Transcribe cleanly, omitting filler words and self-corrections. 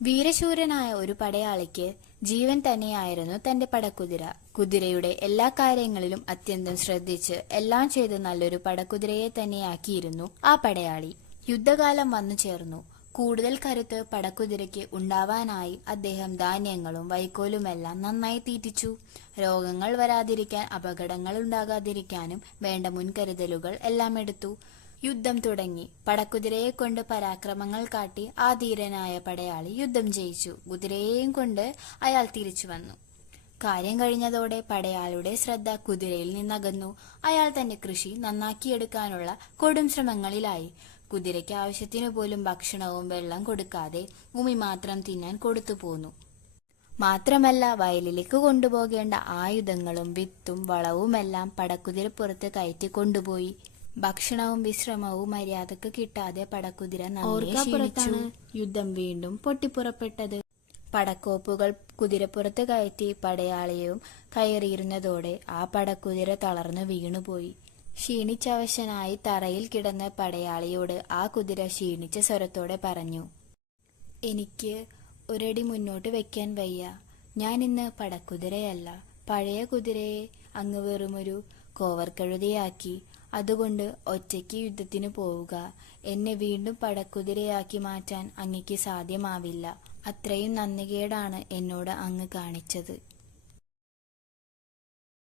വീരശൂരനായ ഒരു പടയാളിക്ക് ജീവൻ തന്നെയായിരുന്നു തന്റെ പടക്കുതിര. കുതിരയുടെ എല്ലാ കാര്യങ്ങളിലും അത്യന്തം ശ്രദ്ധിച്ച് എല്ലാം ചെയ്ത് നല്ലൊരു പടക്കുതിരയെ തന്നെയാക്കിയിരുന്നു ആ പടയാളി. യുദ്ധകാലം വന്നു ചേർന്നു. കൂടുതൽ കരുത്ത് പടക്കുതിരയ്ക്ക് ഉണ്ടാവാനായി അദ്ദേഹം ധാന്യങ്ങളും വൈക്കോലുമെല്ലാം നന്നായി തീറ്റിച്ചു. രോഗങ്ങൾ വരാതിരിക്കാൻ, അപകടങ്ങൾ ഉണ്ടാകാതിരിക്കാനും വേണ്ട മുൻകരുതലുകൾ എല്ലാം എടുത്തു. യുദ്ധം തുടങ്ങി. പടക്കുതിരയെ കൊണ്ട് പരാക്രമങ്ങൾ കാട്ടി ആ ധീരനായ പടയാളി യുദ്ധം ജയിച്ചു. കുതിരയെയും കൊണ്ട് അയാൾ തിരിച്ചു വന്നു. കാര്യം കഴിഞ്ഞതോടെ പടയാളിയുടെ ശ്രദ്ധ കുതിരയിൽ നിന്നകന്നു. അയാൾ തന്റെ കൃഷി നന്നാക്കിയെടുക്കാനുള്ള കൊടും ശ്രമങ്ങളിലായി. കുതിരയ്ക്ക് ആവശ്യത്തിനു പോലും ഭക്ഷണവും വെള്ളം കൊടുക്കാതെ ഉമി മാത്രം തിന്നാൻ കൊടുത്തു പോന്നു. മാത്രമല്ല, വയലിലേക്ക് കൊണ്ടുപോകേണ്ട ആയുധങ്ങളും വിത്തും വളവുമെല്ലാം പടക്കുതിരപ്പുറത്ത് കയറ്റി കൊണ്ടുപോയി. ഭക്ഷണവും വിശ്രമവും മര്യാദക്ക് കിട്ടാതെ പടക്കുതിര നന്നായി ക്ഷീണിച്ചു. യുദ്ധം വീണ്ടും പൊട്ടിപ്പുറപ്പെട്ടത്. പടക്കോപ്പുകൾ കുതിരപ്പുറത്ത് കയറ്റി പടയാളിയും കയറിയിരുന്നതോടെ ആ പടക്കുതിര തളർന്നു വീണുപോയി. ക്ഷീണിച്ചവശനായി തറയിൽ കിടന്ന പടയാളിയോട് ആ കുതിര ക്ഷീണിച്ച സ്വരത്തോടെ പറഞ്ഞു: "എനിക്ക് ഒരടി മുന്നോട്ട് വെക്കാൻ വയ്യ. ഞാൻ ഇന്ന് പടക്കുതിരയല്ല. പഴയ കുതിരയെ അങ്ങ് വെറുമൊരു കോവർക്കഴുതയാക്കി. അതുകൊണ്ട് ഒറ്റയ്ക്ക് യുദ്ധത്തിന് പോവുക. എന്നെ വീണ്ടും പടക്കുതിരയാക്കി മാറ്റാൻ അങ്ങയ്ക്ക് സാധ്യമാവില്ല. അത്രയും നന്ദികേടാണ് എന്നോട് അങ്ങ് കാണിച്ചത്.